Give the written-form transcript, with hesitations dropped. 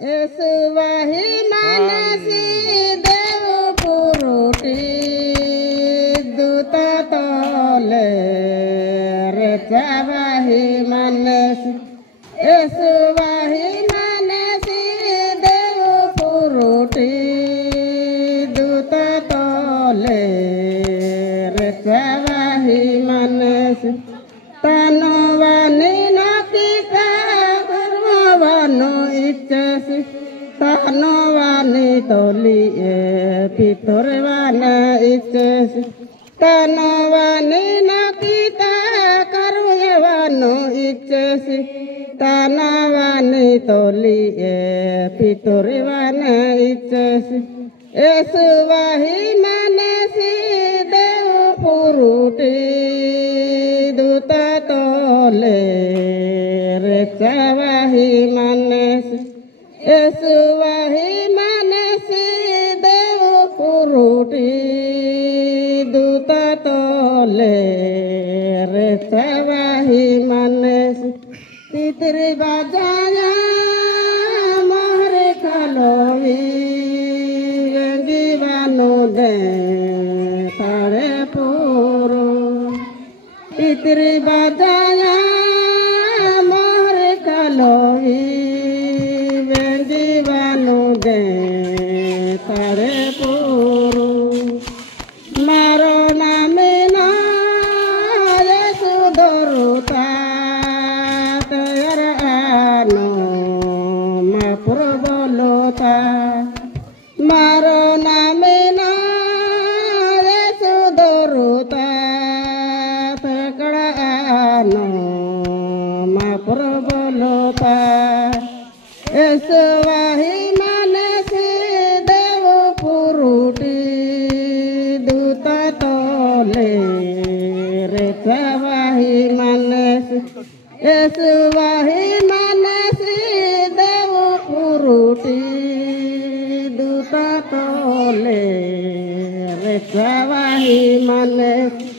एसुवाही मानसी देव पुरुटी दूत तोले रे चावाही मानसी एसुवाही मानसी देव पुरुटी दूत तोले रे चावाही मानसी तनवानी नकिता कर्मवानो इच्छसी तनवानी तोली पितुरवाना इच्छसी तनवानी नकिता कर्मवानो इच्छसी तनवानी तोली पितुरवाना इच्छसी एसुवाही मानसी देव पुरुटी दूत तोले रे चावाही मानसी एसुवाही मानसी देव पुरुटी दूत तोले रे चावाही मानसी तितरी बाजाया मोहरे खलोवी गंगीवानो दे तारे पुरो तितरी बाजाया मोहरे खलोवी गंगीवानो दे तारे पुरो मारो नामे ना येसु दरुता तयर आनो मापुर बोलोता मारो नामे ना येसु दरुता तकड़ आनो मापुर बोलोता एसुवाही मानसी देव पुरुटी दूत तोले रे चावाही मानसी एसुवाही मानसी देव पुरुटी दूत तोले रे चावाही मानसी।